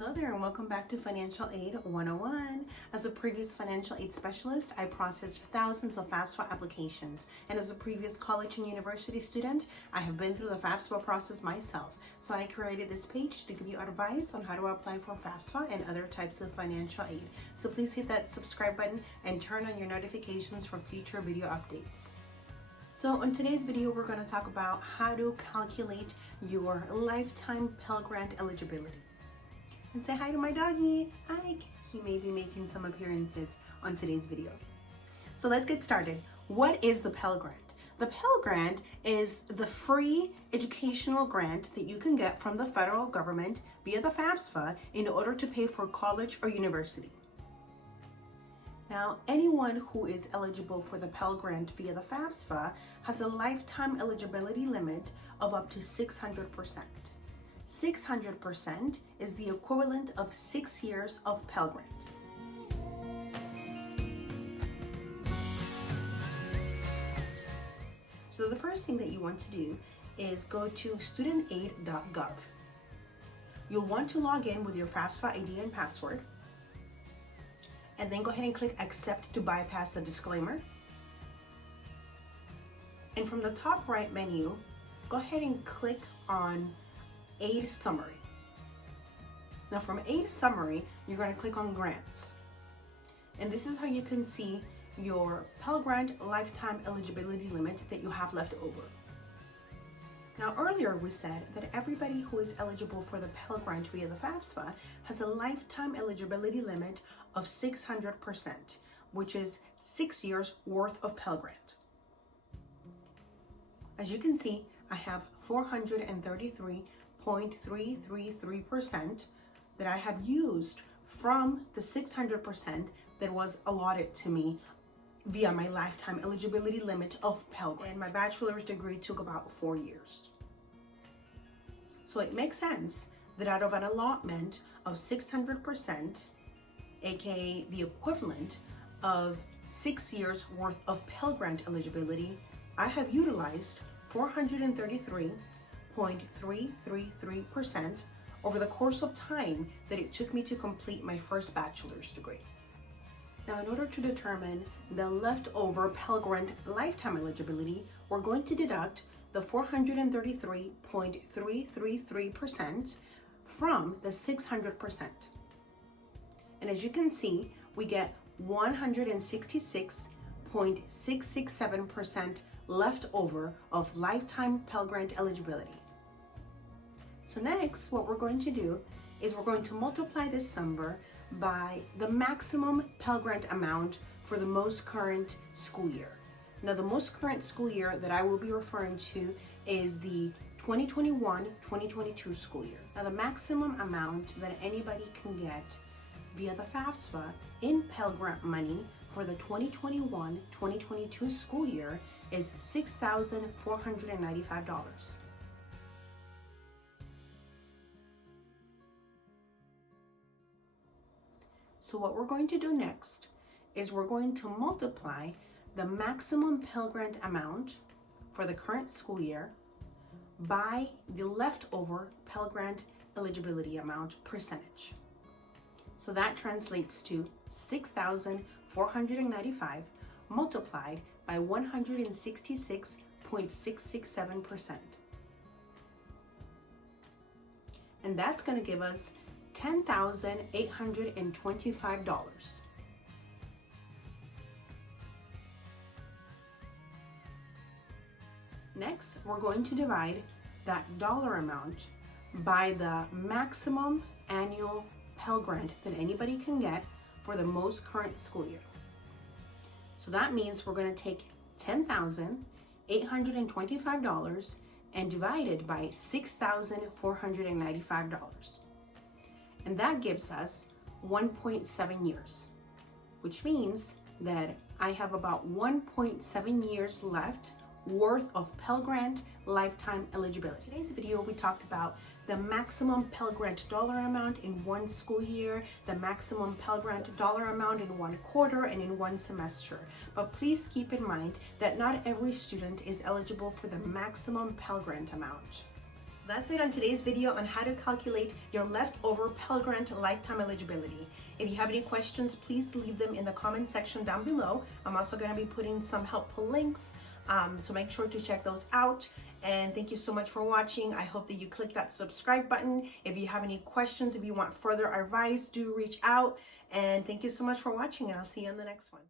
Hello there and welcome back to Financial Aid 101. As a previous financial aid specialist, I processed thousands of FAFSA applications. And as a previous college and university student, I have been through the FAFSA process myself. So I created this page to give you advice on how to apply for FAFSA and other types of financial aid. So please hit that subscribe button and turn on your notifications for future video updates. So in today's video, we're going to talk about how to calculate your lifetime Pell Grant eligibility. And say hi to my doggy, Ike. He may be making some appearances on today's video. So let's get started. What is the Pell Grant? The Pell Grant is the free educational grant that you can get from the federal government via the FAFSA in order to pay for college or university. Now, anyone who is eligible for the Pell Grant via the FAFSA has a lifetime eligibility limit of up to 600%. 600% is the equivalent of 6 years of Pell Grant. So the first thing that you want to do is go to studentaid.gov. You'll want to log in with your FAFSA ID and password, and then go ahead and click accept to bypass the disclaimer. And from the top right menu, go ahead and click on Aid Summary. Now from Aid Summary, you're going to click on Grants. And this is how you can see your Pell Grant lifetime eligibility limit that you have left over. Now earlier we said that everybody who is eligible for the Pell Grant via the FAFSA has a lifetime eligibility limit of 600%, which is 6 years worth of Pell Grant. As you can see, I have 433.333% that I have used from the 600% that was allotted to me via my lifetime eligibility limit of Pell Grant. And my bachelor's degree took about 4 years. So it makes sense that out of an allotment of 600%, aka the equivalent of 6 years worth of Pell Grant eligibility, I have utilized 433.333% over the course of time that it took me to complete my first bachelor's degree. Now, in order to determine the leftover Pell Grant lifetime eligibility, we're going to deduct the 433.333% from the 600%. And as you can see, we get 166.667% left over of lifetime Pell Grant eligibility. So next, what we're going to do is we're going to multiply this number by the maximum Pell Grant amount for the most current school year. Now, the most current school year that I will be referring to is the 2021-2022 school year. Now, the maximum amount that anybody can get via the FAFSA in Pell Grant money for the 2021-2022 school year is $6,495. So what we're going to do next is we're going to multiply the maximum Pell Grant amount for the current school year by the leftover Pell Grant eligibility amount percentage. So that translates to 6,495 multiplied by 166.667%. And that's going to give us $10,825. Next, we're going to divide that dollar amount by the maximum annual Pell Grant that anybody can get for the most current school year. So that means we're going to take $10,825 and divide it by $6,495. And that gives us 1.7 years, which means that I have about 1.7 years left worth of Pell Grant lifetime eligibility. In today's video, we talked about the maximum Pell Grant dollar amount in one school year, the maximum Pell Grant dollar amount in 1 quarter and in 1 semester. But please keep in mind that not every student is eligible for the maximum Pell Grant amount. So That's it on today's video on how to calculate your leftover Pell Grant lifetime eligibility. If you have any questions, please leave them in the comment section down below. I'm also going to be putting some helpful links, so make sure to check those out. And thank you so much for watching. I hope that you click that subscribe button. If you have any questions, if you want further advice, do reach out. And thank you so much for watching, and I'll see you on the next one.